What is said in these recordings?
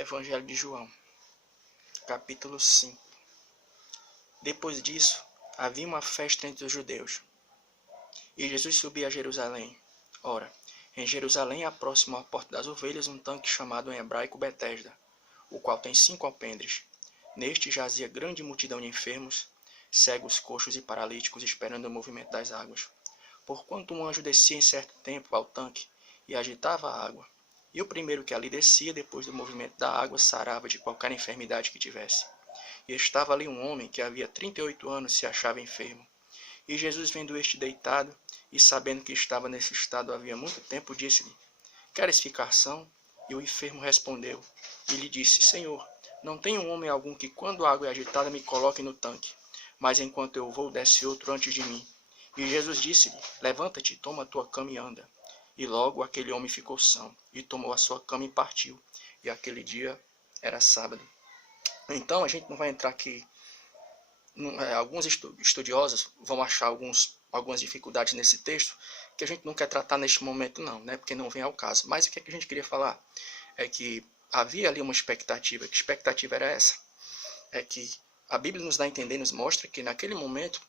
Evangelho de João, capítulo 5. Depois disso, havia uma festa entre os judeus, e Jesus subia a Jerusalém. Ora, em Jerusalém, próximo à porta das ovelhas, um tanque chamado em hebraico Betesda, o qual tem 5 alpendres. Neste jazia grande multidão de enfermos, cegos, coxos e paralíticos, esperando o movimento das águas. Porquanto um anjo descia em certo tempo ao tanque e agitava a água. E o primeiro que ali descia, depois do movimento da água, sarava de qualquer enfermidade que tivesse. E estava ali um homem que havia 38 anos se achava enfermo. E Jesus, vendo este deitado, e sabendo que estava nesse estado havia muito tempo, disse-lhe: Queres ficar são? E o enfermo respondeu, e lhe disse: Senhor, não tenho homem algum que, quando a água é agitada, me coloque no tanque, mas enquanto eu vou, desce outro antes de mim. E Jesus disse-lhe: Levanta-te, toma a tua cama e anda. E logo aquele homem ficou são, e tomou a sua cama e partiu. E aquele dia era sábado. Então, a gente não vai entrar aqui. Alguns estudiosos vão achar algumas dificuldades nesse texto, que a gente não quer tratar neste momento não, né? Porque não vem ao caso. Mas o que a gente queria falar é que havia ali uma expectativa. Que expectativa era essa? É que a Bíblia nos dá a entender, nos mostra que naquele momento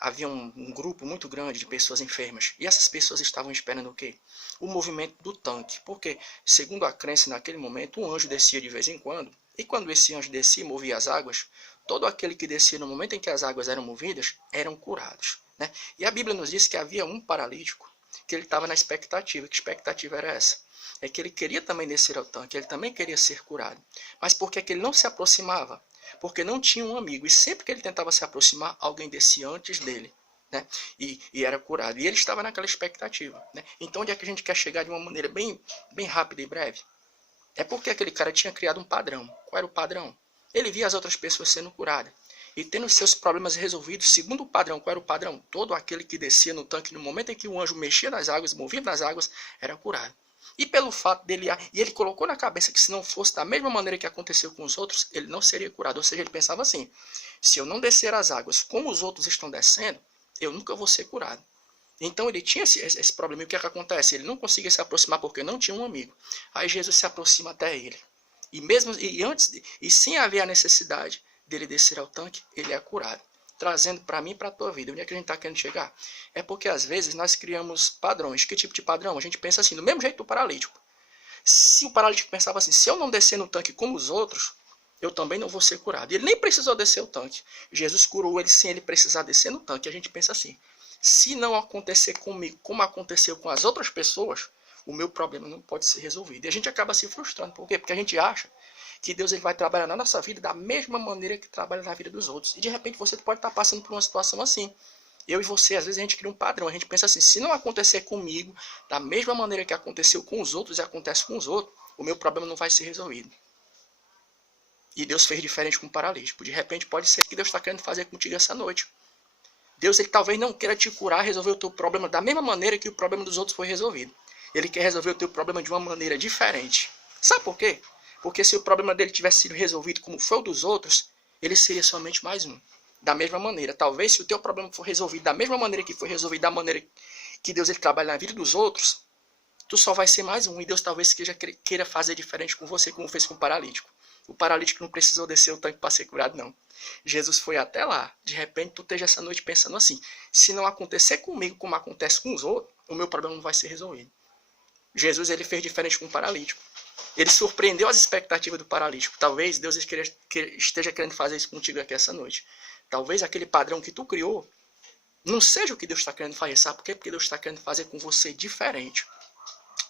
havia um grupo muito grande de pessoas enfermas. E essas pessoas estavam esperando o quê? O movimento do tanque. Porque, segundo a crença, naquele momento, um anjo descia de vez em quando. E quando esse anjo descia e movia as águas, todo aquele que descia no momento em que as águas eram movidas, eram curados, né? E a Bíblia nos diz que havia um paralítico, que ele estava na expectativa. Que expectativa era essa? É que ele queria também descer ao tanque, ele também queria ser curado. Mas por que ele não se aproximava? Porque não tinha um amigo. E sempre que ele tentava se aproximar, alguém descia antes dele, né? E era curado. E ele estava naquela expectativa, né? Então, onde é que a gente quer chegar de uma maneira bem rápida e breve? É porque aquele cara tinha criado um padrão. Qual era o padrão? Ele via as outras pessoas sendo curadas e tendo seus problemas resolvidos segundo o padrão. Qual era o padrão? Todo aquele que descia no tanque no momento em que o anjo mexia nas águas, movia nas águas, era curado. E pelo fato dele, e ele colocou na cabeça que se não fosse da mesma maneira que aconteceu com os outros, ele não seria curado. Ou seja, ele pensava assim: se eu não descer as águas como os outros estão descendo, eu nunca vou ser curado. Então ele tinha esse problema. E o que é que acontece? Ele não conseguia se aproximar porque não tinha um amigo. Aí Jesus se aproxima até ele. E sem haver a necessidade dele descer ao tanque, ele é curado. Trazendo para mim e para a tua vida. Onde é que a gente está querendo chegar? É porque às vezes nós criamos padrões. Que tipo de padrão? A gente pensa assim, do mesmo jeito do paralítico. Se o paralítico pensava assim, se eu não descer no tanque como os outros, eu também não vou ser curado. E ele nem precisou descer o tanque. Jesus curou ele sem ele precisar descer no tanque. A gente pensa assim, se não acontecer comigo como aconteceu com as outras pessoas, o meu problema não pode ser resolvido. E a gente acaba se frustrando. Por quê? Porque a gente acha que Deus ele vai trabalhar na nossa vida da mesma maneira que trabalha na vida dos outros. E de repente você pode estar passando por uma situação assim. Eu e você, às vezes a gente cria um padrão. A gente pensa assim, se não acontecer comigo da mesma maneira que aconteceu com os outros e acontece com os outros, o meu problema não vai ser resolvido. E Deus fez diferente com o paralítico. De repente pode ser que Deus está querendo fazer contigo essa noite. Deus ele talvez não queira te curar, resolver o teu problema da mesma maneira que o problema dos outros foi resolvido. Ele quer resolver o teu problema de uma maneira diferente. Sabe por quê? Porque se o problema dele tivesse sido resolvido como foi o dos outros, ele seria somente mais um. Da mesma maneira. Talvez se o teu problema for resolvido da mesma maneira que foi resolvido, da maneira que Deus ele trabalha na vida dos outros, tu só vai ser mais um. E Deus talvez queira fazer diferente com você, como fez com o paralítico. O paralítico não precisou descer o tanque para ser curado, não. Jesus foi até lá. De repente, tu esteja essa noite pensando assim, se não acontecer comigo como acontece com os outros, o meu problema não vai ser resolvido. Jesus ele fez diferente com o paralítico. Ele surpreendeu as expectativas do paralítico. Talvez Deus esteja querendo fazer isso contigo aqui essa noite. Talvez aquele padrão que tu criou não seja o que Deus está querendo fazer. Sabe por quê? Porque Deus está querendo fazer com você diferente.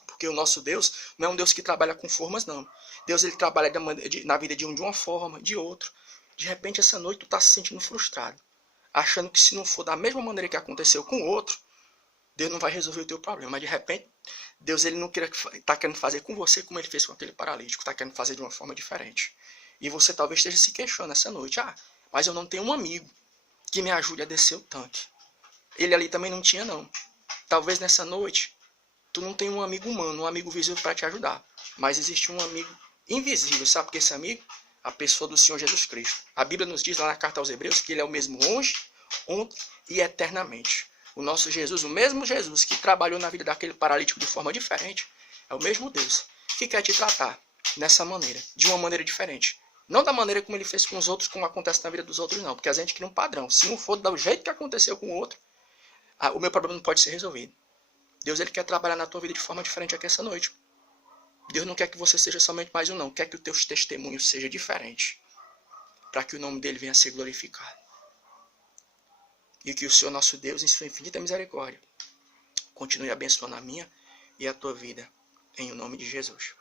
Porque o nosso Deus não é um Deus que trabalha com formas, não. Deus ele trabalha na vida de uma forma, de outra. De repente, essa noite, tu está se sentindo frustrado. Achando que se não for da mesma maneira que aconteceu com o outro, Deus não vai resolver o teu problema. Mas de repente, Deus ele não está querendo fazer com você como ele fez com aquele paralítico. Está querendo fazer de uma forma diferente. E você talvez esteja se queixando essa noite. Mas eu não tenho um amigo que me ajude a descer o tanque. Ele ali também não tinha, não. Talvez nessa noite, tu não tenha um amigo humano, um amigo visível para te ajudar. Mas existe um amigo invisível. Sabe por que esse amigo? A pessoa do Senhor Jesus Cristo. A Bíblia nos diz lá na carta aos Hebreus que ele é o mesmo hoje, ontem e eternamente. O nosso Jesus, o mesmo Jesus que trabalhou na vida daquele paralítico de forma diferente, é o mesmo Deus que quer te tratar nessa maneira, de uma maneira diferente. Não da maneira como ele fez com os outros, como acontece na vida dos outros, não. Porque a gente cria um padrão. Se não for do jeito que aconteceu com o outro, o meu problema não pode ser resolvido. Deus, ele quer trabalhar na tua vida de forma diferente aqui essa noite. Deus não quer que você seja somente mais um, não. Quer que o teu testemunho seja diferente. Para que o nome dele venha a ser glorificado. E que o Senhor nosso Deus, em sua infinita misericórdia, continue abençoando a minha e a tua vida. Em o nome de Jesus.